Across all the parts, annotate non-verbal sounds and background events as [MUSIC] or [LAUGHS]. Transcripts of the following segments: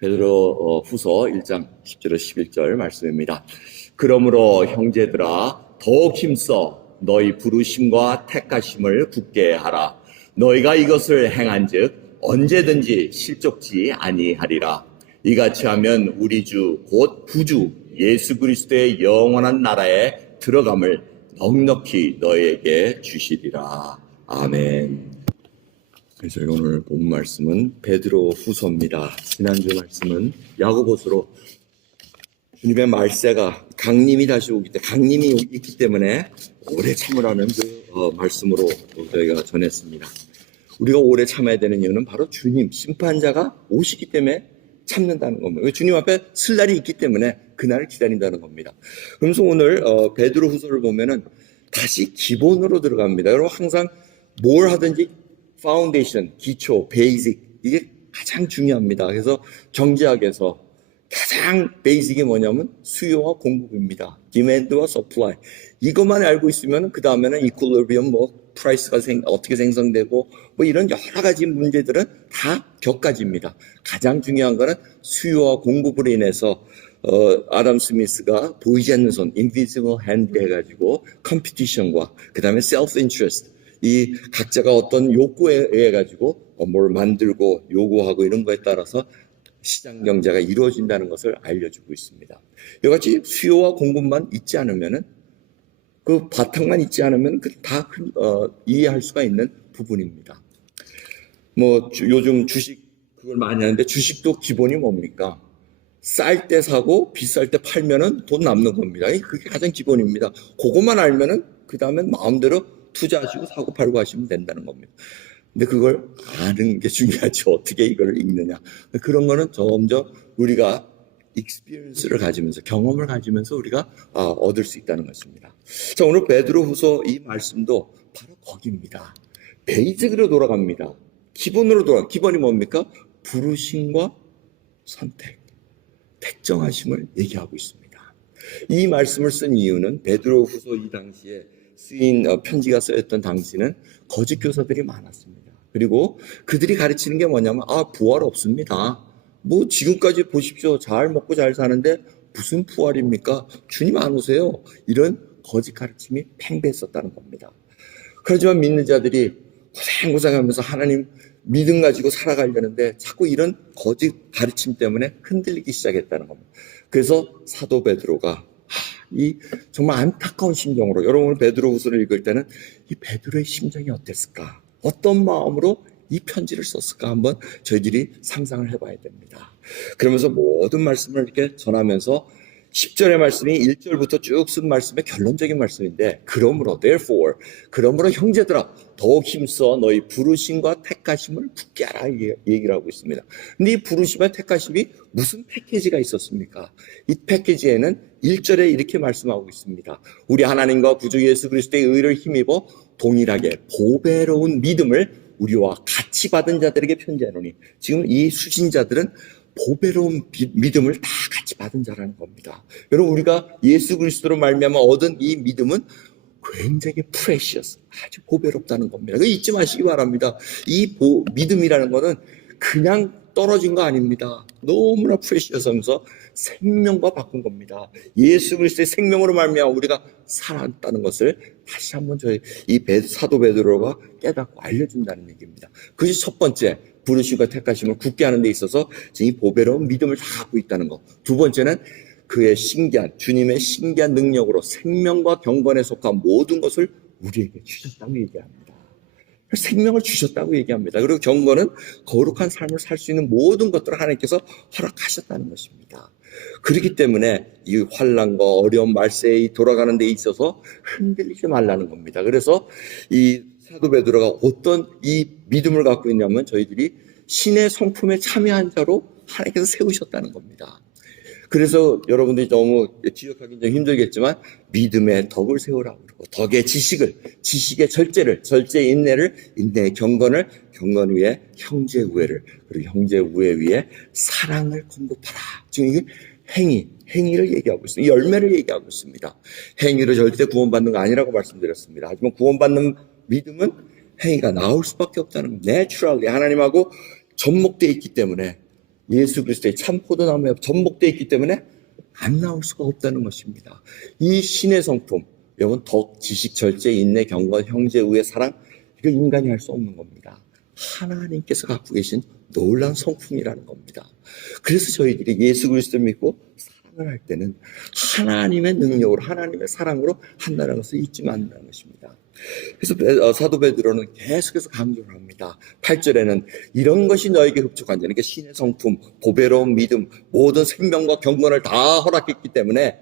베드로 어, 후서 1장 10절 11절 말씀입니다. 그러므로 형제들아 더욱 힘써 너희 부르심과 택하심을 굳게 하라. 너희가 이것을 행한즉 언제든지 실족지 아니하리라. 이같이 하면 우리 주 곧 구주 예수 그리스도의 영원한 나라에 들어감을 넉넉히 너희에게 주시리라. 아멘. 그래서 오늘 본 말씀은 베드로 후서입니다. 지난주 말씀은 야고보서로 주님의 말세가 강림이 다시 오기 때문에 강림이 있기 때문에 오래 참으라는 그 어, 말씀으로 저희가 전했습니다. 우리가 오래 참아야 되는 이유는 바로 주님 심판자가 오시기 때문에 참는다는 겁니다. 왜 주님 앞에 쓸 날이 있기 때문에 그날을 기다린다는 겁니다. 그러면서 오늘 어, 베드로 후서를 보면은 다시 기본으로 들어갑니다. 여러분 항상 뭘 하든지 파운데이션, 기초, 베이직 이게 가장 중요합니다. 그래서 경제학에서 가장 베이직이 뭐냐면 수요와 공급입니다. 디맨드와 서플라이. 이것만 알고 있으면 그 다음에는 이퀄리비엄 뭐 프라이스가 생, 어떻게 생성되고 뭐 이런 여러 가지 문제들은 다 격가지입니다. 가장 중요한 거는 수요와 공급으로 인해서 어, 아담 스미스가 보이지 않는 손, invisible hand 해가지고 컴피티션과 그 다음에 self interest 이 각자가 어떤 욕구에 의해 가지고 어, 뭘 만들고 요구하고 이런 거에 따라서 시장 경제가 이루어진다는 것을 알려주고 있습니다. 이같이 수요와 공급만 있지 않으면은 그 바탕만 있지 않으면 그다 어, 이해할 수가 있는 부분입니다. 뭐 주- 요즘 주식 그걸 많이 하는데 주식도 기본이 뭡니까? 쌀 때 사고 비쌀 때 팔면은 돈 남는 겁니다. 이- 그게 가장 기본입니다. 그것만 알면은 그 다음엔 마음대로 투자하시고 사고 팔고 하시면 된다는 겁니다. 근데 그걸 아는 게 중요하죠. [LAUGHS] 어떻게 이걸 읽느냐. 그런 거는 점점 우리가 익스피리언스를 가지면서 경험을 가지면서 우리가 아, 얻을 수 있다는 것입니다. 자, 오늘 베드로 후서 이 말씀도 바로 거기입니다. 베이직으로 돌아갑니다. 기본으로 돌아. 기본이 뭡니까? 부르심과 선택, 택정하심을 얘기하고 있습니다. 이 말씀을 쓴 이유는 베드로 후서 이 당시에 쓰인 어, 편지가 쓰였던 당시는 거짓 교사들이 많았습니다. 그리고 그들이 가르치는 게 뭐냐면 아 부활 없습니다. 뭐 지금까지 보십시오. 잘 먹고 잘 사는데 무슨 부활입니까? 주님 안 오세요. 이런 거짓 가르침이 팽배했었다는 겁니다. 그렇지만 믿는 자들이 고생 고생하면서 하나님 믿음 가지고 살아가려는데 자꾸 이런 거짓 가르침 때문에 흔들리기 시작했다는 겁니다. 그래서 사도 베드로가 이 정말 안타까운 심정으로 여러분 베드로 후서를 읽을 때는 이 베드로의 심정이 어땠을까? 어떤 마음으로 이 편지를 썼을까 한번 저희들이 상상을 해봐야 됩니다. 그러면서 모든 말씀을 이렇게 전하면서 10절의 말씀이 1절부터 쭉 쓴 말씀의 결론적인 말씀인데 그러므로 therefore 그러므로 형제들아 더욱 힘써 너희 부르심과 택하심을 굳게 하라 이 얘기를 하고 있습니다. 근데 이 부르심과 택하심이 무슨 패키지가 있었습니까? 이 패키지에는 1절에 이렇게 말씀하고 있습니다. 우리 하나님과 구주 예수 그리스도의 의를 힘입어 동일하게 보배로운 믿음을 우리와 같이 받은 자들에게 편지하노니 지금 이 수신자들은 보배로운 비- 믿음을 다 같이 받은 자라는 겁니다. 여러분 우리가 예수 그리스도로 말미암아 얻은 이 믿음은 굉장히 프레시어스 아주 보배롭다는 겁니다. 그 잊지 마시기 바랍니다. 이 보- 믿음이라는 거는 그냥 떨어진 거 아닙니다. 너무나 프레시어스하면서 생명과 바꾼 겁니다. 예수 그리스도의 생명으로 말미암아 우리가 살았다는 것을 다시 한번 저희 이 베- 사도 베드로가 깨닫고 알려준다는 얘기입니다. 그것이 첫 번째 부르심과 택하심을 굳게 하는 데 있어서 이 보배로운 믿음을 다 갖고 있다는 것. 두 번째는 그의 신기한 주님의 신기한 능력으로 생명과 경건에 속한 모든 것을 우리에게 주셨다고 얘기합니다. 생명을 주셨다고 얘기합니다. 그리고 경건은 거룩한 삶을 살 수 있는 모든 것들을 하나님께서 허락하셨다는 것입니다. 그렇기 때문에 이 환란과 어려운 말세에 돌아가는 데 있어서 흔들리지 말라는 겁니다. 그래서 이 사도 베드로가 어떤 이 믿음을 갖고 있냐면 저희들이 신의 성품에 참여한 자로 하나님께서 세우셨다는 겁니다. 그래서 여러분들이 너무 기억하기 좀 힘들겠지만 믿음의 덕을 세우라고 그러고 덕의 지식을 지식의 절제를 절제의 인내를 인내의 경건을 경건 위에 형제 우애를 그리고 형제 우애 위에 사랑을 공급하라. 지금 이게 행위 행위를 얘기하고 있습니다. 열매를 얘기하고 있습니다. 행위로 절대 구원받는 거 아니라고 말씀드렸습니다. 하지만 구원받는 믿음은 행위가 나올 수밖에 없다는 내추럴리 하나님하고 접목되어 있기 때문에 예수 그리스도의 참 포도나무에 접목되어 있기 때문에 안 나올 수가 없다는 것입니다. 이 신의 성품, 여러분 덕, 지식, 절제, 인내, 경건, 형제, 우애, 사랑 이거 인간이 할 수 없는 겁니다. 하나님께서 갖고 계신 놀라운 성품이라는 겁니다. 그래서 저희들이 예수 그리스도 믿고 사랑을 할 때는 하나님의 능력으로 하나님의 사랑으로 한다는 것을 잊지 말라는 것입니다. 그래서 베- 어, 사도 베드로는 계속해서 강조를 합니다. 8절에는 이런 것이 너에게 흡족한 자는 게 신의 성품, 보배로운 믿음, 모든 생명과 경건을 다 허락했기 때문에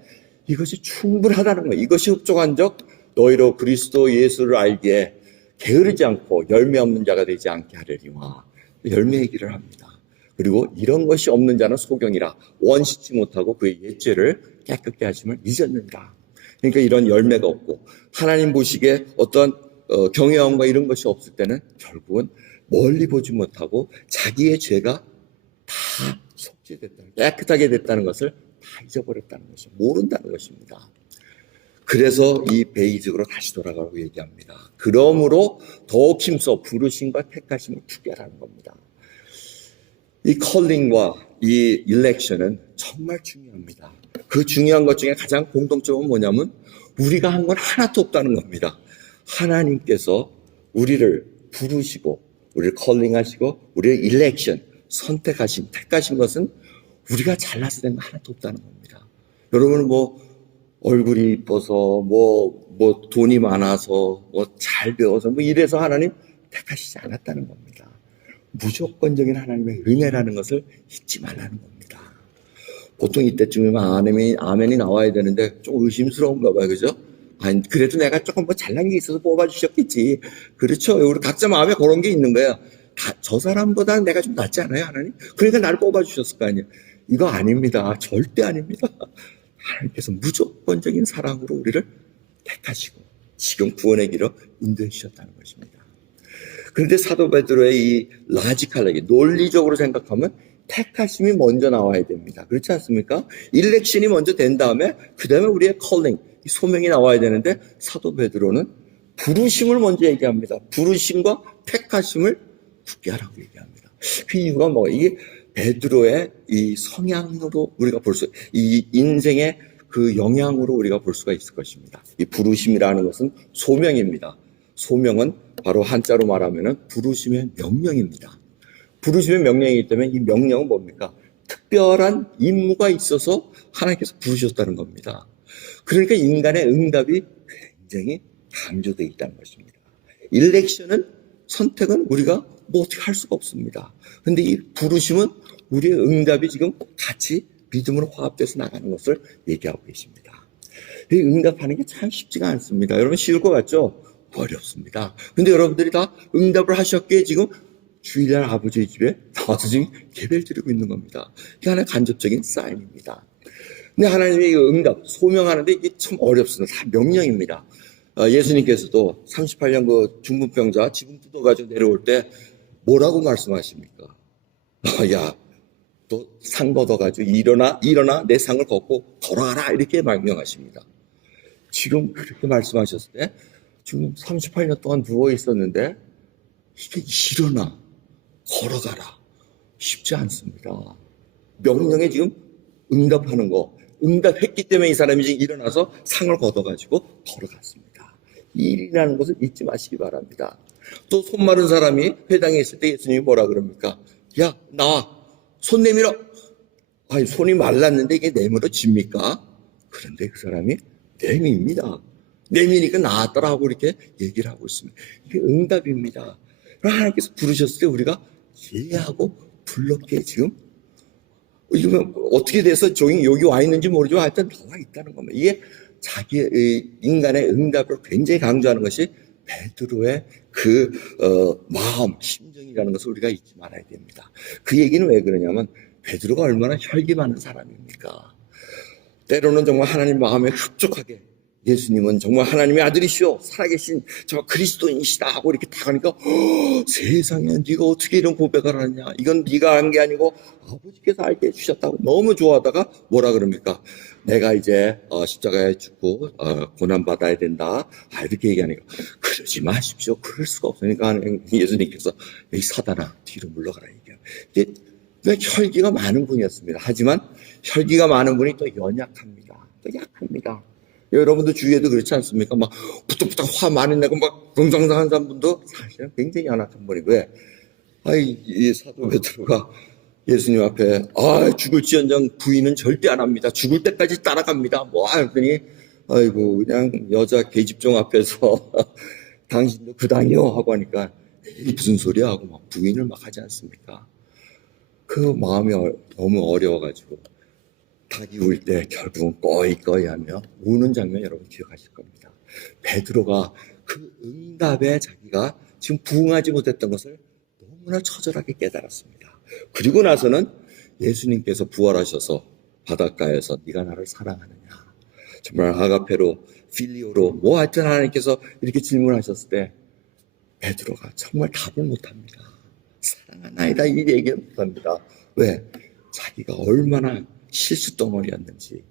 이것이 충분하다는 거예요. 이것이 흡족한 적 너희로 그리스도 예수를 알기에 게으르지 않고 열매 없는 자가 되지 않게 하려니와 열매 얘기를 합니다. 그리고 이런 것이 없는 자는 소경이라 원시치 못하고 그의 옛죄를 깨끗게 하심을 잊었느니라. 그러니까 이런 열매가 없고 하나님 보시기에 어떤 어, 경외함과 이런 것이 없을 때는 결국은 멀리 보지 못하고 자기의 죄가 다 속죄됐다는 깨끗하게 됐다는 것을 다 잊어버렸다는 것이 모른다는 것입니다. 그래서 이 베이직으로 다시 돌아가라고 얘기합니다. 그러므로 더욱 힘써 부르심과 택하심을 투결하는 겁니다. 이 컬링과 이 일렉션은 정말 중요합니다. 그 중요한 것 중에 가장 공통점은 뭐냐면 우리가 한 건 하나도 없다는 겁니다. 하나님께서 우리를 부르시고 우리를 컬링하시고 우리를 일렉션 선택하신 택하신 것은 우리가 잘나서 된 거 하나도 없다는 겁니다. 여러분 뭐 얼굴이 이뻐서 뭐뭐 돈이 많아서 뭐 잘 배워서 뭐 이래서 하나님 택하시지 않았다는 겁니다. 무조건적인 하나님의 은혜라는 것을 잊지 말라는 겁니다. 보통 이때쯤이면 아멘이, 아멘이 나와야 되는데 좀 의심스러운가 봐요. 그죠? 아니, 그래도 내가 조금 뭐 잘난 게 있어서 뽑아주셨겠지. 그렇죠. 우리 각자 마음에 그런 게 있는 거야. 다, 저 사람보다는 내가 좀 낫지 않아요, 하나님? 그러니까 나를 뽑아주셨을 거 아니에요. 이거 아닙니다. 절대 아닙니다. 하나님께서 무조건적인 사랑으로 우리를 택하시고 지금 구원의 길로 인도해 주셨다는 것입니다. 그런데 사도 베드로의 이 라지칼하게 논리적으로 생각하면 택하심이 먼저 나와야 됩니다. 그렇지 않습니까? 일렉션이 먼저 된 다음에 그 다음에 우리의 컬링, 이 소명이 나와야 되는데 사도 베드로는 부르심을 먼저 얘기합니다. 부르심과 택하심을 굳게 하라고 얘기합니다. 그 이유가 뭐 이게 베드로의 이 성향으로 우리가 볼 수, 이 인생의 그 영향으로 우리가 볼 수가 있을 것입니다. 이 부르심이라는 것은 소명입니다. 소명은 바로 한자로 말하면은 부르심의 명령입니다. 부르심의 명령이기 때문에 이 명령은 뭡니까? 특별한 임무가 있어서 하나님께서 부르셨다는 겁니다. 그러니까 인간의 응답이 굉장히 강조되어 있다는 것입니다. 일렉션은 선택은 우리가 뭐 어떻게 할 수가 없습니다. 근데 이 부르심은 우리의 응답이 지금 같이 믿음으로 화합돼서 나가는 것을 얘기하고 계십니다. 이 응답하는 게 참 쉽지가 않습니다. 여러분 쉬울 것 같죠? 어렵습니다. 근데 여러분들이 다 응답을 하셨기에 지금 주일날 아버지의 집에 나와서 지금 예배를 드리고 있는 겁니다. 이게 하나의 간접적인 사인입니다. 근데 하나님의 이 응답, 소명하는데 이게 참 어렵습니다. 다 명령입니다. 어, 예수님께서도 38년 그 중풍병자 지붕 뜯어가지고 내려올 때 뭐라고 말씀하십니까? 아, 야, 또 상 걷어가지고 일어나, 일어나 내 상을 걷고 걸어가라 이렇게 명령하십니다. 지금 그렇게 말씀하셨을 때 지금 38년 동안 누워 있었는데 이게 일어나 걸어가라 쉽지 않습니다. 명령에 지금 응답하는 거 응답했기 때문에 이 사람이 지금 일어나서 상을 걷어가지고 걸어갔습니다. 이 일이라는 것을 잊지 마시기 바랍니다. 또 손 마른 사람이 회당에 있을 때 예수님이 뭐라 그럽니까? 야 나와 손 내밀어. 아니 손이 말랐는데 이게 내밀어집니까? 그런데 그 사람이 내밉니다. 내미니까 나았더라 하고 이렇게 얘기를 하고 있습니다. 이게 응답입니다. 하나님께서 부르셨을 때 우리가 예하고 불렀기에 지금 이거 어떻게 돼서 종이 여기 와 있는지 모르지만 하여튼 나와 있다는 겁니다. 이게 자기 의 인간의 응답을 굉장히 강조하는 것이 베드로의 그 어, 마음, 심정이라는 것을 우리가 잊지 말아야 됩니다. 그 얘기는 왜 그러냐면 베드로가 얼마나 혈기 많은 사람입니까? 때로는 정말 하나님 마음에 흡족하게 예수님은 정말 하나님의 아들이시오 살아계신 저 그리스도인이시다 하고 이렇게 다 가니까 "허, 세상에 네가 어떻게 이런 고백을 하느냐 이건 네가 한 게 아니고 아버지께서 알게 해주셨다고 너무 좋아하다가 뭐라 그럽니까 내가 이제 어, 십자가에 죽고 어, 고난 받아야 된다 아, 이렇게 얘기하니까 그러지 마십시오 그럴 수가 없으니까 하나님- 예수님께서 이 사단아 뒤로 물러가라 얘기해요 근데 혈기가 많은 분이었습니다. 하지만 혈기가 많은 분이 또 연약합니다. 또 약합니다. 여러분도 주위에도 그렇지 않습니까? 막 부탁부탁 화 많이 내고 막 경상상한 분도 사실은 굉장히 연약한 분이고 왜? 아이 이 사도 베드로가 예수님 앞에 아 죽을지언정 부인은 절대 안 합니다. 죽을 때까지 따라갑니다. 뭐 하더니 아이고 그냥 여자 계집종 앞에서 [LAUGHS] 당신도 그 당이요 하고 하니까 무슨 소리야 하고 막 부인을 막 하지 않습니까? 그 마음이 어- 너무 어려워가지고 닭이 울 때 결국은 꺼이꺼이 하며 우는 장면 여러분 기억하실 겁니다. 베드로가 그 응답에 자기가 지금 부응하지 못했던 것을 너무나 처절하게 깨달았습니다. 그리고 나서는 예수님께서 부활하셔서 바닷가에서 네가 나를 사랑하느냐 정말 아가페로 필리오로 뭐 하여튼 하나님께서 이렇게 질문하셨을 때 베드로가 정말 답을 못합니다. 사랑하나이다 이 얘기를 못합니다. 왜? 자기가 얼마나 실수 덩어리였는지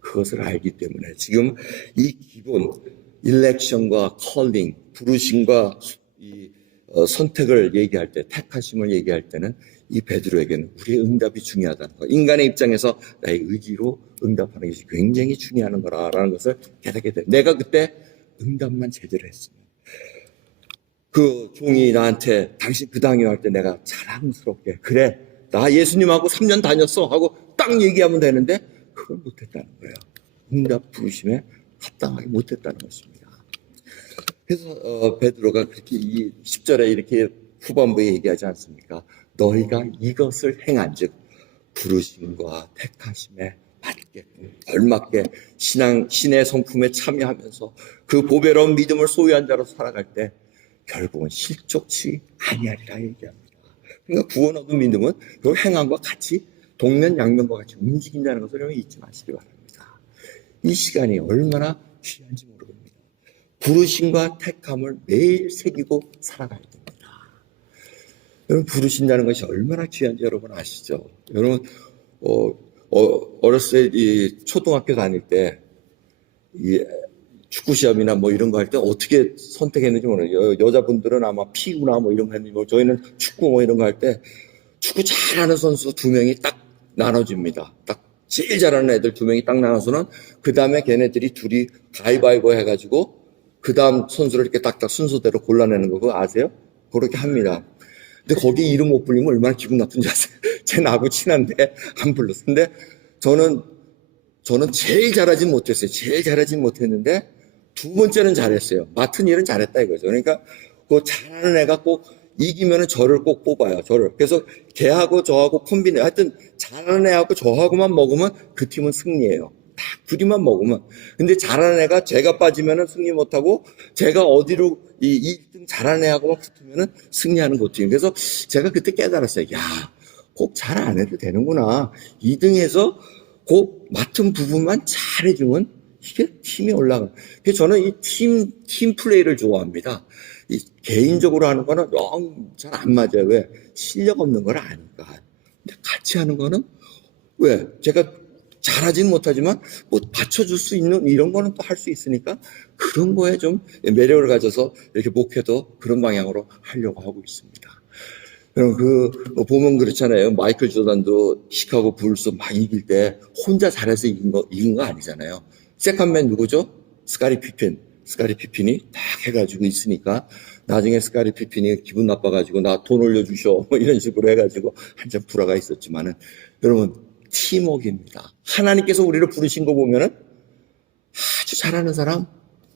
그것을 알기 때문에 지금 이 기본 일렉션과 컬링 부르심과 이 어, 선택을 얘기할 때 택하심을 얘기할 때는 이 베드로에게는 우리의 응답이 중요하다는 거. 인간의 입장에서 나의 의지로 응답하는 것이 굉장히 중요한 거라라는 것을 깨닫게 돼. 내가 그때 응답만 제대로 했으면 그 종이 나한테 당신 그 당이 할때 내가 자랑스럽게 그래 나 예수님하고 3년 다녔어 하고 딱 얘기하면 되는데 그걸 못했다는 거예요. 응답 부르심에 합당하게 못했다는 것입니다. 그래서 어, 베드로가 그렇게 이 10절에 이렇게 후반부에 얘기하지 않습니까? 너희가 이것을 행한즉 부르심과 택하심에 맞게끔 걸맞게 신앙 신의 성품에 참여하면서 그 보배로운 믿음을 소유한 자로 살아갈 때 결국은 실족치 아니하리라 얘기합니다. 그러니까 구원 얻은 믿음은 그 행함과 같이 동면 양면과 같이 움직인다는 것을 잊지 마시기 바랍니다. 이 시간이 얼마나 귀한지 모릅니다. 부르심과 택함을 매일 새기고 살아가야 됩니다. 여러분 부르신다는 것이 얼마나 귀한지 여러분 아시죠? 여러분 어, 어, 어렸을 때 이 초등학교 다닐 때 이 축구 시합이나 뭐 이런 거 할 때 어떻게 선택했는지 모르겠어요. 여, 여자분들은 아마 피구나 뭐 이런 거 했는지 뭐 저희는 축구 뭐 이런 거 할 때 축구 잘하는 선수 두 명이 딱 나눠집니다. 딱 제일 잘하는 애들 두 명이 딱 나눠서는 그 다음에 걔네들이 둘이 가위바위보 해가지고 그 다음 선수를 이렇게 딱딱 순서대로 골라내는 거 그거 아세요? 그렇게 합니다. 근데 거기 이름 못 불리면 얼마나 기분 나쁜지 아세요? [LAUGHS] 제 나하고 친한데 안 불렀어. 근데 저는 저는 제일 잘하진 못했어요. 제일 잘하진 못했는데 두 번째는 잘했어요. 맡은 일은 잘했다 이거죠. 그러니까 그 잘하는 애가 꼭 이기면은 저를 꼭 뽑아요. 저를. 그래서 걔하고 저하고 콤비네. 하여튼 잘하는 애하고 저하고만 먹으면 그 팀은 승리해요. 딱 둘이만 먹으면. 근데 잘하는 애가 제가 빠지면은 승리 못하고 제가 어디로 이 1등 잘하는 애하고만 붙으면은 승리하는 그 팀. 그래서 제가 그때 깨달았어요. 야, 꼭 잘 안 해도 되는구나. 2등에서 그 맡은 부분만 잘해주면 이게 팀이 올라가. 그래서 저는 이 팀, 팀 플레이를 좋아합니다. 이 개인적으로 하는 거는 영 잘 안 맞아요. 왜? 실력 없는 걸 아니까. 근데 같이 하는 거는 왜? 제가 잘하진 못하지만 뭐 받쳐줄 수 있는 이런 거는 또 할 수 있으니까 그런 거에 좀 매력을 가져서 이렇게 목회도 그런 방향으로 하려고 하고 있습니다. 여러분 그 보면 그렇잖아요. 마이클 조단도 시카고 불스 막 이길 때 혼자 잘해서 이긴 거 이긴 거 아니잖아요. 세컨맨 누구죠? 스카리 피핀. 스카리 피핀이 딱 해가지고 있으니까 나중에 스카리 피핀이 기분 나빠가지고 나 돈 올려주셔 뭐 이런 식으로 해가지고 한참 불화가 있었지만은 여러분 팀워크입니다. 하나님께서 우리를 부르신 거 보면은 아주 잘하는 사람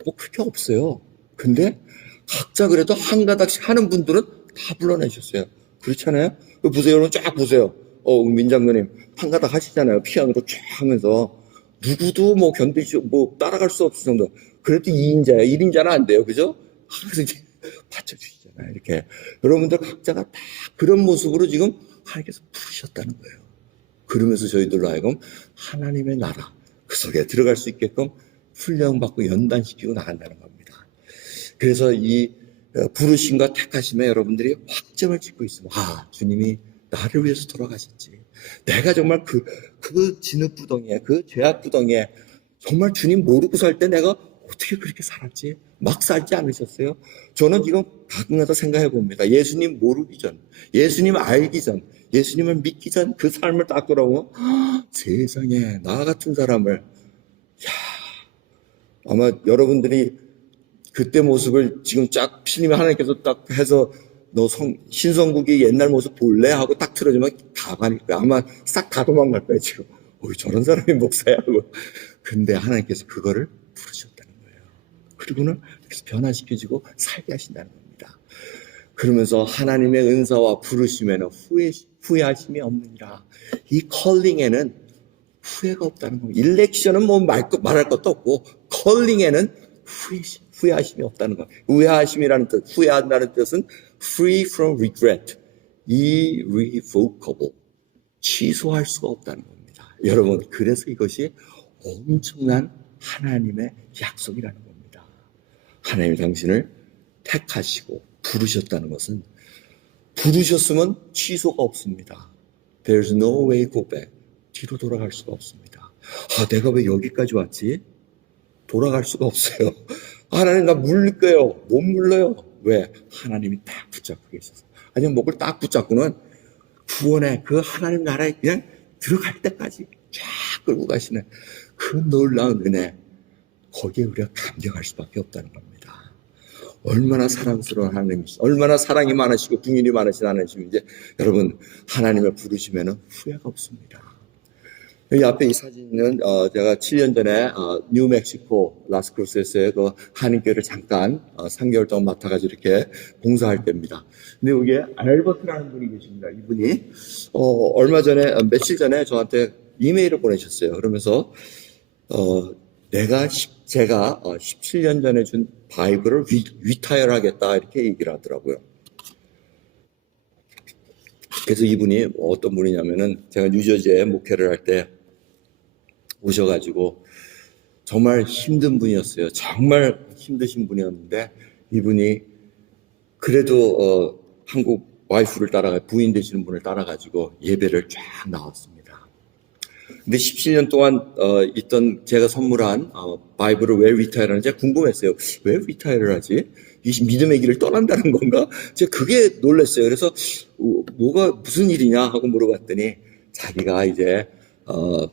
뭐 그렇게 없어요. 근데 각자 그래도 한 가닥씩 하는 분들은 다 불러내셨어요. 그렇잖아요? 그 보세요. 여러분 쫙 보세요. 어, 민 장로님 한 가닥 하시잖아요. 피아노로 쫙 하면서 누구도 뭐 견디지, 뭐 따라갈 수 없을 정도. 그래도 2인자예요. 1인자는 안 돼요. 그죠? 그래서 이제 [LAUGHS] 받쳐주시잖아요. 이렇게. 여러분들 각자가 다 그런 모습으로 지금 하나님께서 부르셨다는 거예요. 그러면서 저희들로 하여금 하나님의 나라 그 속에 들어갈 수 있게끔 훈련받고 연단시키고 나간다는 겁니다. 그래서 이 어, 부르심과 택하심에 여러분들이 확정을 짓고 있으면 아 주님이 나를 위해서 돌아가셨지. 내가 정말 그, 그 진흙구덩이에 그 죄악구덩이에 정말 주님 모르고 살 때 내가 어떻게 그렇게 살았지? 막 살지 않으셨어요? 저는 지금 가끔가다 생각해 봅니다. 예수님 모르기 전, 예수님 알기 전, 예수님을 믿기 전 그 삶을 딱 돌아보면 헉, 세상에 나 같은 사람을 야 아마 여러분들이 그때 모습을 지금 쫙 피님이 하나님께서 딱 해서 너 성, 신성국이 옛날 모습 볼래? 하고 딱 틀어주면 다 거야. 아마 싹 다 도망갈 거야, 지금. 어이, 저런 사람이 목사야. 하고. 근데 하나님께서 그거를 부르셨다는 거예요. 그리고는 그래서 변화시켜주고 살게 하신다는 겁니다. 그러면서 하나님의 은사와 부르심에는 후회, 후회하심이 없느니라. 이 컬링에는 후회가 없다는 겁니다. 일렉션은 뭐 말, 것- 말할 것도 없고, 컬링에는 후회, 후회하심이 없다는 거. 후회하심이라는 뜻, 후회한다는 뜻은 free from regret, irrevocable, 취소할 수가 없다는 겁니다. 여러분, 그래서 이것이 엄청난 하나님의 약속이라는. 하나님이 당신을 택하시고 부르셨다는 것은 부르셨으면 취소가 없습니다. There's no way go back. 뒤로 돌아갈 수가 없습니다. 아, 내가 왜 여기까지 왔지? 돌아갈 수가 없어요. 하나님 나 물릴 거예요. 못 물러요. 왜? 하나님이 딱 붙잡고 계셔서. 아니면 목을 딱 붙잡고는 구원의 그 하나님 나라에 그냥 들어갈 때까지 쫙 끌고 가시는 그 놀라운 은혜. 거기에 우리가 감격할 수밖에 없다는 겁니다. 얼마나 사랑스러운 하나님이시, 얼마나 사랑이 많으시고 궁인이 많으신 하나님이신지 여러분 하나님을 부르시면 후회가 없습니다. 여기 앞에 이 사진은 어, 제가 7년 전에 어, 뉴멕시코 라스크루스에서의 그 한인교회를 잠깐 어, 3개월 동안 맡아가지고 이렇게 봉사할 때입니다. 근데 여기에 알버트라는 분이 계십니다. 이분이 어, 얼마 전에 어, 며칠 전에 저한테 이메일을 보내셨어요. 그러면서 어, 내가 십- 제가 어, 17년 전에 준 바이블을 위, 위타열 하겠다 이렇게 얘기를 하더라고요. 그래서 이분이 어떤 분이냐면은 제가 뉴저지에 목회를 할 때 오셔가지고 정말 힘든 분이었어요. 정말 힘드신 분이었는데 이분이 그래도 어, 한국 와이프를 따라가 부인 되시는 분을 따라가지고 예배를 쫙 나왔습니다. 근데 17년 동안 어, 있던 제가 선물한 어, 바이블을 왜 리타이어를 하는지 궁금했어요. 왜 리타이어를 하지? 이 믿음의 길을 떠난다는 건가? 제가 그게 놀랐어요. 그래서 어, 뭐가 무슨 일이냐 하고 물어봤더니 자기가 이제 어,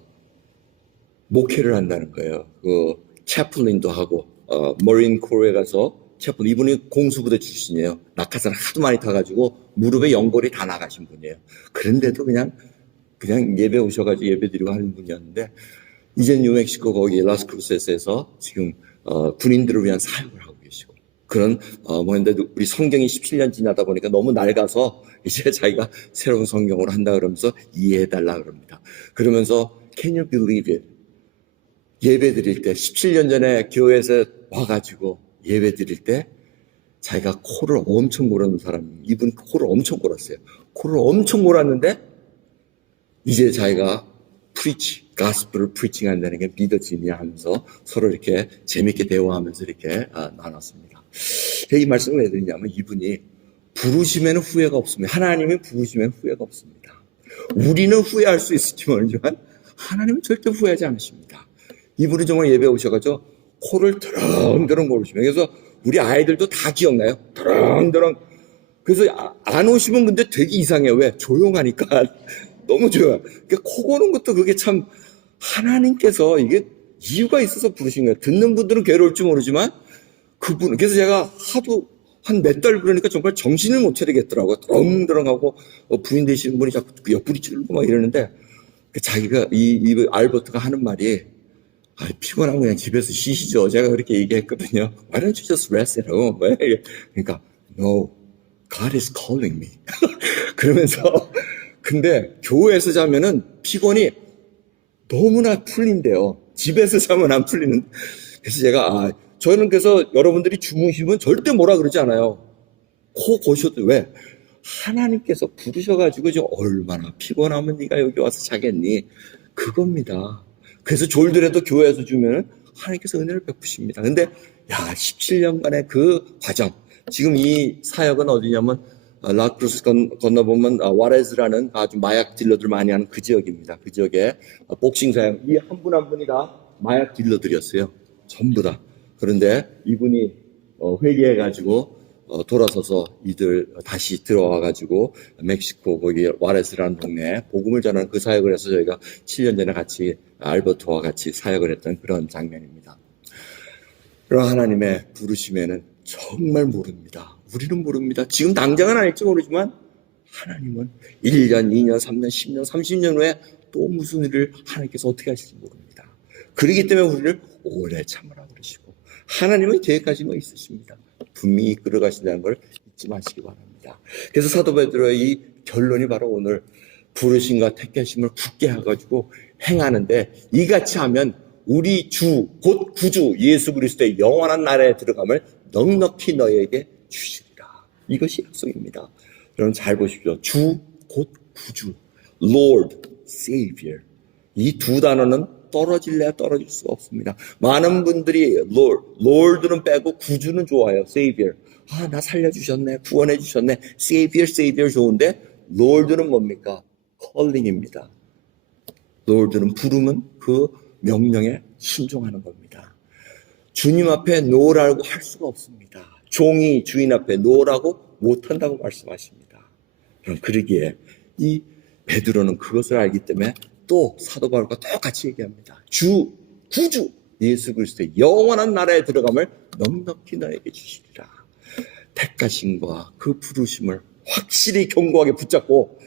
목회를 한다는 거예요. 그 채플린도 하고 어, 머린 코르에 가서 채플 이분이 공수부대 출신이에요. 낙하산 하도 많이 타가지고 무릎에 연골이 다 나가신 분이에요. 그런데도 그냥 그냥 예배 오셔가지고 예배 드리고 하는 분이었는데 이제 뉴멕시코 거기 라스크루세스에서 지금 어, 군인들을 위한 사역을 하고 계시고 그런 어, 뭐인데 우리 성경이 17년 지나다 보니까 너무 낡아서 [LAUGHS] 이제 자기가 새로운 성경으로 한다 그러면서 이해해달라 그럽니다. 그러면서 Can you believe it? 예배 드릴 때 17년 전에 교회에서 와가지고 예배 드릴 때 자기가 코를 엄청 골았는 사람 이분 코를 엄청 골았어요. 코를 엄청 골았는데 이제 자기가 프리치, 가스프를 프리칭 한다는 게 믿어지냐 하면서 서로 이렇게 재밌게 대화하면서 이렇게 아, 나눴습니다. 이 말씀을 왜 드리냐면 이분이 부르시면 후회가 없습니다. 하나님이 부르시면 후회가 없습니다. 우리는 후회할 수 있을지 모르지만 하나님은 절대 후회하지 않으십니다. 이분이 정말 예배 오셔가지고 코를 드렁드렁 고르시면 그래서 우리 아이들도 다 기억나요. 드렁드렁. 그래서 아- 안 오시면 근데 되게 이상해요. 왜? 조용하니까. 너무 좋아요. 그러니까 코 고는 것도 그게 참 하나님께서 이게 이유가 있어서 부르신 거예요. 듣는 분들은 괴로울지 모르지만 그분 그래서 제가 하도 한 몇달 그러니까 정말 정신을 못 차리겠더라고요. 덩덩하고 어, 부인 되시는 분이 자꾸 그 옆구리 찌르고 막 이러는데 그 자기가 이, 이 알버트가 하는 말이 아, 피곤하면 그냥 집에서 쉬시죠. 제가 그렇게 얘기했거든요. Why don't you just rest at home? 왜? 그러니까 No, God is calling me. [LAUGHS] 그러면서 근데 교회에서 자면은 피곤이 너무나 풀린대요. 집에서 자면 안 풀리는. 그래서 제가 아 저는 그래서 여러분들이 주무시면 절대 뭐라 그러지 않아요. 코 고셔도 왜? 하나님께서 부르셔가지고 지금 얼마나 피곤하면 네가 여기 와서 자겠니? 그겁니다. 그래서 졸더라도 교회에서 주면은 하나님께서 은혜를 베푸십니다. 근데 야 17년간의 그 과정 지금 이 사역은 어디냐면 어, 라크루스 건, 건너보면 어, 와레즈라는 아주 마약 딜러들 많이 하는 그 지역입니다. 그 지역에 어, 복싱 사역 이한 분 한 분이 다 마약 딜러들이었어요. 전부 다. 그런데 이분이 어, 회개해가지고 어, 돌아서서 이들 다시 들어와가지고 멕시코 거기 와레스라는 동네에 복음을 전하는 그 사역을 해서 저희가 7년 전에 같이 알버토와 같이 사역을 했던 그런 장면입니다. 그런 하나님의 부르심에는 정말 모릅니다. 우리는 모릅니다. 지금 당장은 아닐지 모르지만 하나님은 1년, 2년, 3년, 10년, 30년 후에 또 무슨 일을 하나님께서 어떻게 하실지 모릅니다. 그렇기 때문에 우리를 오래 참으라 그러시고 하나님은 계획하신 거 있으십니다. 분명히 이끌어 가신다는 걸 잊지 마시기 바랍니다. 그래서 사도 베드로의 이 결론이 바로 오늘 부르심과 택하심을 굳게 해가지고 행하는데 이같이 하면 우리 주 곧 구주 예수 그리스도의 영원한 나라에 들어감을 넉넉히 너에게 주시리라. 이것이 약속입니다. 여러분 잘 보십시오. 주 곧 구주, Lord, Savior. 이 두 단어는 떨어질래야 떨어질 수가 없습니다. 많은 분들이 Lord, Lord는 빼고 구주는 좋아요. Savior. 아, 나 살려주셨네. 구원해주셨네. Savior, Savior 좋은데 Lord는 뭡니까? Calling입니다. Lord는 부르면 그 명령에 순종하는 겁니다. 주님 앞에 노라고 할 수가 없습니다. 종이 주인 앞에 노라고 못한다고 말씀하십니다. 그럼 그러기에 이 베드로는 그것을 알기 때문에 또 사도 바울과 똑같이 얘기합니다. 주, 구주, 예수 그리스도의 영원한 나라에 들어감을 넉넉히 너에게 주시리라. 택하심과 그 부르심을 확실히 견고하게 붙잡고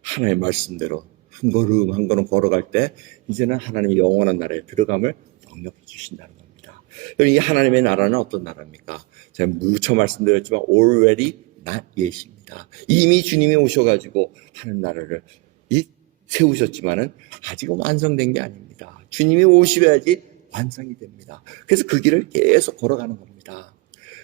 하나님의 말씀대로 한 걸음 한 걸음 걸어갈 때 이제는 하나님의 영원한 나라에 들어감을 넉넉히 주신다는 겁니다. 이 하나님의 나라는 어떤 나라입니까? 제가 무처 말씀드렸지만 already not yet입니다. 이미 주님이 오셔가지고 하는 나라를 이 세우셨지만은 아직은 완성된 게 아닙니다. 주님이 오셔야지 완성이 됩니다. 그래서 그 길을 계속 걸어가는 겁니다.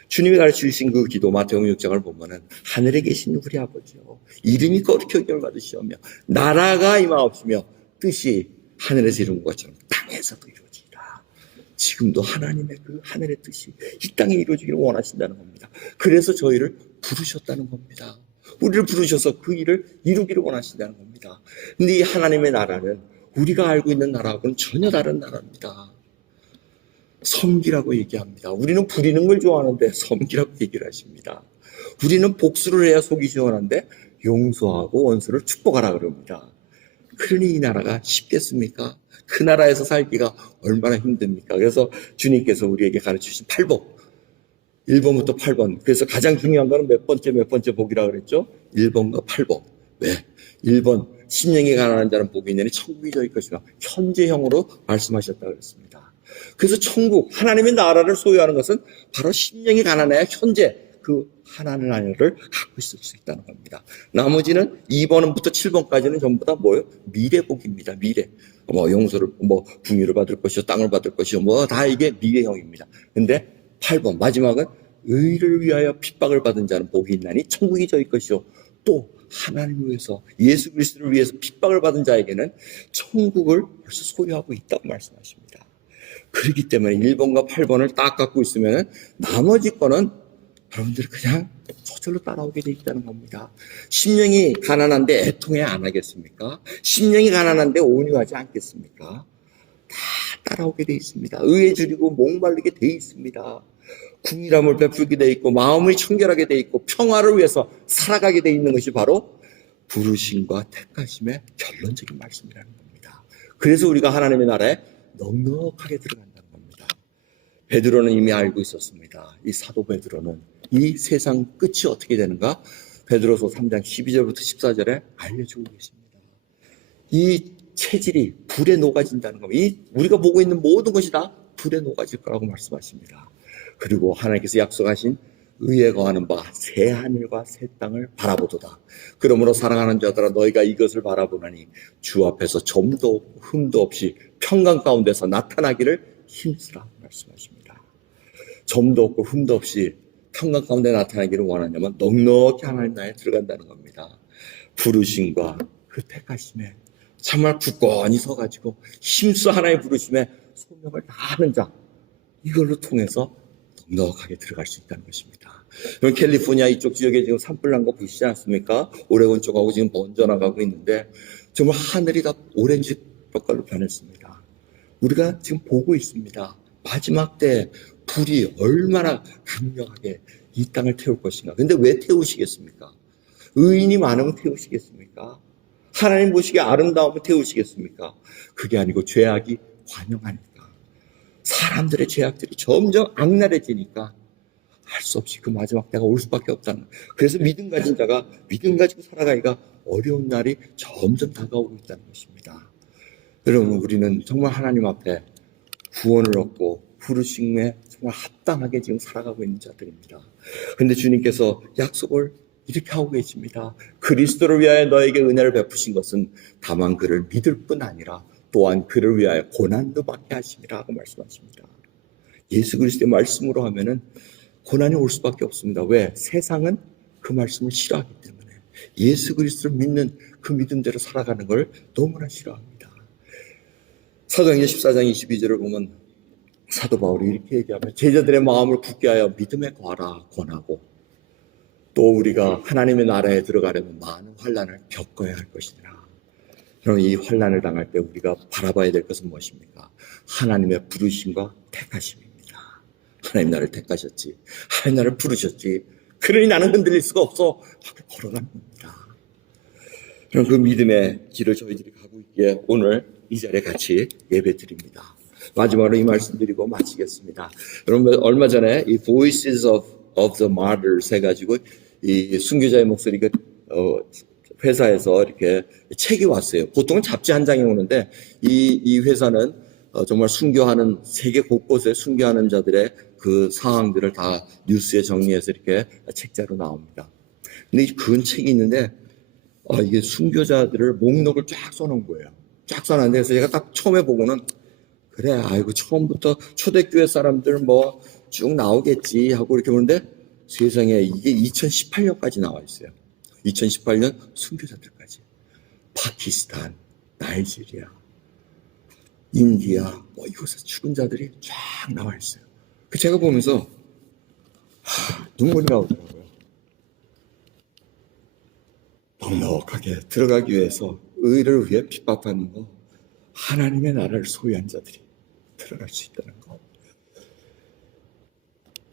주님이 가르쳐 주신 그 기도 마태복음 6장을 보면은 하늘에 계신 우리 아버지요 이름이 거룩히 여김을 받으시오며 나라가 임하옵시며 뜻이 하늘에서 이룬 것처럼 땅에서도 이루어지리라. 지금도 하나님의 그 하늘의 뜻이 이 땅에 이루어지기를 원하신다는 겁니다. 그래서 저희를 부르셨다는 겁니다. 우리를 부르셔서 그 일을 이루기를 원하신다는 겁니다. 근데 이 하나님의 나라는 우리가 알고 있는 나라하고는 전혀 다른 나라입니다. 섬기라고 얘기합니다. 우리는 부리는 걸 좋아하는데 섬기라고 얘기를 하십니다. 우리는 복수를 해야 속이 시원한데 용서하고 원수를 축복하라 그럽니다. 그러니 이 나라가 쉽겠습니까? 그 나라에서 살기가 얼마나 힘듭니까? 그래서 주님께서 우리에게 가르치신 8복. 1번부터 8번. 그래서 가장 중요한 거는 몇 번째, 몇 번째 복이라 그랬죠? 1번과 8번. 왜? 1번. 심령이 가난한 자는 복이 있느니 천국이 저희 것이다. 현재형으로 말씀하셨다 그랬습니다. 그래서 천국, 하나님의 나라를 소유하는 것은 바로 심령이 가난해야 현재 그 하나님 나라를 갖고 있을 수 있다는 겁니다. 나머지는 2번부터 7번까지는 전부 다 뭐예요? 미래복입니다. 미래. 뭐 용서를, 뭐 궁유를 받을 것이요, 땅을 받을 것이요, 뭐 다 이게 미래형입니다. 근데 8번 마지막은 의를 위하여 핍박을 받은 자는 복이 있나니 천국이 저희 것이요. 또 하나님을 위해서 예수 그리스도를 위해서 핍박을 받은 자에게는 천국을 벌써 소유하고 있다고 말씀하십니다. 그렇기 때문에 1번과 8번을 딱 갖고 있으면 나머지 거는 여러분들이 그냥 저절로 따라오게 돼 있다는 겁니다. 심령이 가난한데 애통해 안 하겠습니까? 심령이 가난한데 온유하지 않겠습니까? 다 따라오게 돼 있습니다. 의에 줄이고 목말리게 돼 있습니다. 궁일함을 베풀게 돼 있고 마음이 청결하게 돼 있고 평화를 위해서 살아가게 돼 있는 것이 바로 부르심과 택하심의 결론적인 말씀이라는 겁니다. 그래서 우리가 하나님의 나라에 넉넉하게 겁니다. 베드로는 이미 알고 있었습니다. 이 사도 베드로는 이 세상 끝이 어떻게 되는가? 베드로서 3장 12절부터 14절에 알려주고 계십니다. 이 체질이 불에 녹아진다는 겁니다. 이 우리가 보고 있는 모든 것이 다 불에 녹아질 거라고 말씀하십니다. 그리고 하나님께서 약속하신 의에 거하는 바 새 하늘과 새 땅을 바라보도다. 그러므로 사랑하는 자들아 너희가 이것을 바라보나니 주 앞에서 점도 흠도 없이 평강 가운데서 나타나기를 힘쓰라 말씀하십니다. 점도 없고 흠도 없이 평강 가운데 나타나기를 원하냐면 넉넉히 하나님 나라에 들어간다는 겁니다. 부르심과 그 택하심에 정말 굳건히 서가지고 힘써 하나의 부르심에 소명을 다하는 자 이걸로 통해서 넉넉하게 들어갈 수 있다는 것입니다. 여러분 캘리포니아 이쪽 지역에 지금 산불 난 거 보시지 않습니까? 오레곤 쪽하고 지금 번져 나가고 있는데 정말 하늘이 다 오렌지 빛깔로 변했습니다. 우리가 지금 보고 있습니다. 마지막 때 불이 얼마나 강력하게 이 땅을 태울 것인가. 근데 왜 태우시겠습니까? 의인이 많으면 태우시겠습니까? 하나님 보시기에 아름다우면 태우시겠습니까? 그게 아니고 죄악이 관영하니까. 사람들의 죄악들이 점점 악랄해지니까 할수 없이 그 마지막 때가 올 수밖에 없다는. 그래서 믿음 가진 자가 믿음 가지고 살아가기가 어려운 날이 점점 다가오고 있다는 것입니다. 여러분, 우리는 정말 하나님 앞에 구원을 얻고 부르심에 정말 합당하게 지금 살아가고 있는 자들입니다. 근데 주님께서 약속을 이렇게 하고 계십니다. 그리스도를 위하여 너에게 은혜를 베푸신 것은 다만 그를 믿을 뿐 아니라 또한 그를 위하여 고난도 받게 하심이라 하고 말씀하십니다. 예수 그리스도의 말씀으로 하면은 고난이 올 수밖에 없습니다. 왜? 세상은 그 말씀을 싫어하기 때문에 예수 그리스도를 믿는 그 믿음대로 살아가는 걸 너무나 싫어합니다. 사도행전 14장 22절을 보면 사도 바울이 이렇게 얘기하면 제자들의 마음을 굳게 하여 믿음에 거하라 권하고 또 우리가 하나님의 나라에 들어가려면 많은 환란을 겪어야 할 것이니라. 그럼 이 환란을 당할 때 우리가 바라봐야 될 것은 무엇입니까? 하나님의 부르심과 택하심입니다. 하나님 나를 택하셨지. 하나님 나를 부르셨지. 그러니 나는 흔들릴 수가 없어. 하고 걸어가는 겁니다. 그럼 그 믿음의 길을 저희들이 가고 있기에 오늘 이 자리에 같이 예배 드립니다. 마지막으로 이 말씀 드리고 마치겠습니다. 여러분, 얼마 전에 이 Voices of, of the Martyrs 해가지고 이 순교자의 목소리가 어, 회사에서 이렇게 책이 왔어요. 보통은 잡지 한 장이 오는데 이, 이 회사는 어, 정말 순교하는 세계 곳곳에 순교하는 자들의 그 상황들을 다 뉴스에 정리해서 이렇게 책자로 나옵니다. 근데 이근 책이 있는데 아, 이게 순교자들을 목록을 쫙 써놓은 거예요. 쫙 써놨는데 그래서 제가 딱 처음에 보고는 그래 아이고 처음부터 초대교회 사람들 뭐 쭉 나오겠지 하고 이렇게 보는데 세상에 이게 2018년까지 나와 있어요. 2018년 순교자들까지 파키스탄, 나이지리아, 인디아 뭐 이곳에 죽은 자들이 쫙 나와 있어요. 그 제가 보면서 하, 눈물이 나오더라고요. 넉넉하게 들어가기 위해서 의를 위해 핍박받는 거 하나님의 나라를 소유한 자들이 들어갈 수 있다는 것.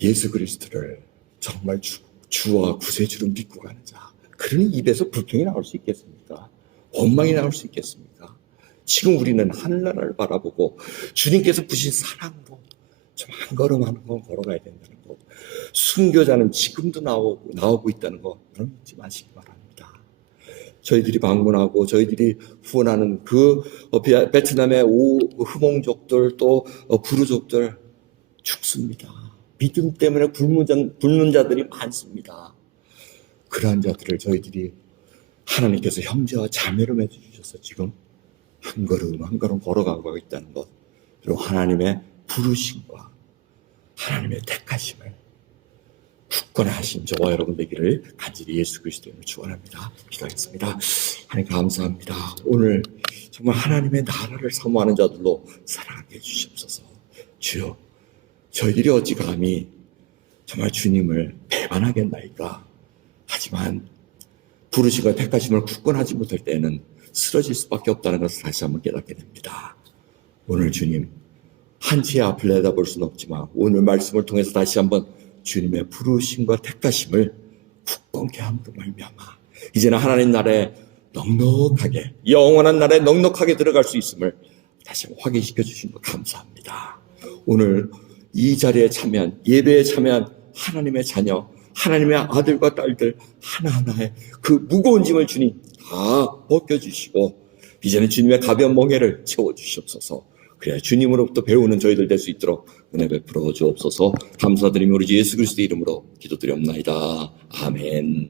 예수 그리스도를 정말 주, 주와 구세주로 믿고 가는 자. 그러니 입에서 불평이 나올 수 있겠습니까? 원망이 나올 수 있겠습니까? 지금 우리는 하늘나라를 바라보고 주님께서 부신 사랑으로 좀 한 걸음 한 걸음 걸어가야 된다는 것. 순교자는 지금도 나오고, 나오고 있다는 거 여러분 잊지 마시기 바랍니다. 저희들이 방문하고 저희들이 후원하는 그 어, 베- 베트남의 오 흑몽족들 또 어, 부르족들 죽습니다. 믿음 때문에 굶는 자들이 많습니다. 그러한 자들을 저희들이 하나님께서 형제와 자매로 맺어주셔서 지금 한 걸음 한 걸음 걸어가고 있다는 것 그리고 하나님의 부르심과 하나님의 택하심을 굳건히 하신 저와 여러분 되기를 간절히 예수 그리스도 이름으로 축원합니다. 기도하겠습니다. 하나님 감사합니다. 오늘 정말 하나님의 나라를 사모하는 자들로 사랑하게 해주시옵소서. 주여 저희들이 어찌 감히 정말 주님을 배반하겠나이까 하지만 부르심과 택하심을 굳건하지 못할 때는 쓰러질 수밖에 없다는 것을 다시 한번 깨닫게 됩니다. 오늘 주님 한치의 앞을 내다볼 수는 없지만 오늘 말씀을 통해서 다시 한번 주님의 부르심과 택하심을 굳건케 함으로 말미암아 이제는 하나님 나라에 넉넉하게 영원한 나라에 넉넉하게 들어갈 수 있음을 다시 확인시켜 주신 것 감사합니다. 오늘 이 자리에 참여한 예배에 참여한 하나님의 자녀 하나님의 아들과 딸들 하나하나의 그 무거운 짐을 주님 다 벗겨주시고 이제는 주님의 가벼운 멍에를 채워주시옵소서 그래야 주님으로부터 배우는 저희들 될 수 있도록 은혜 베풀어 주옵소서. 감사드리며 우리 주 예수 그리스도 이름으로 기도드리옵나이다. 아멘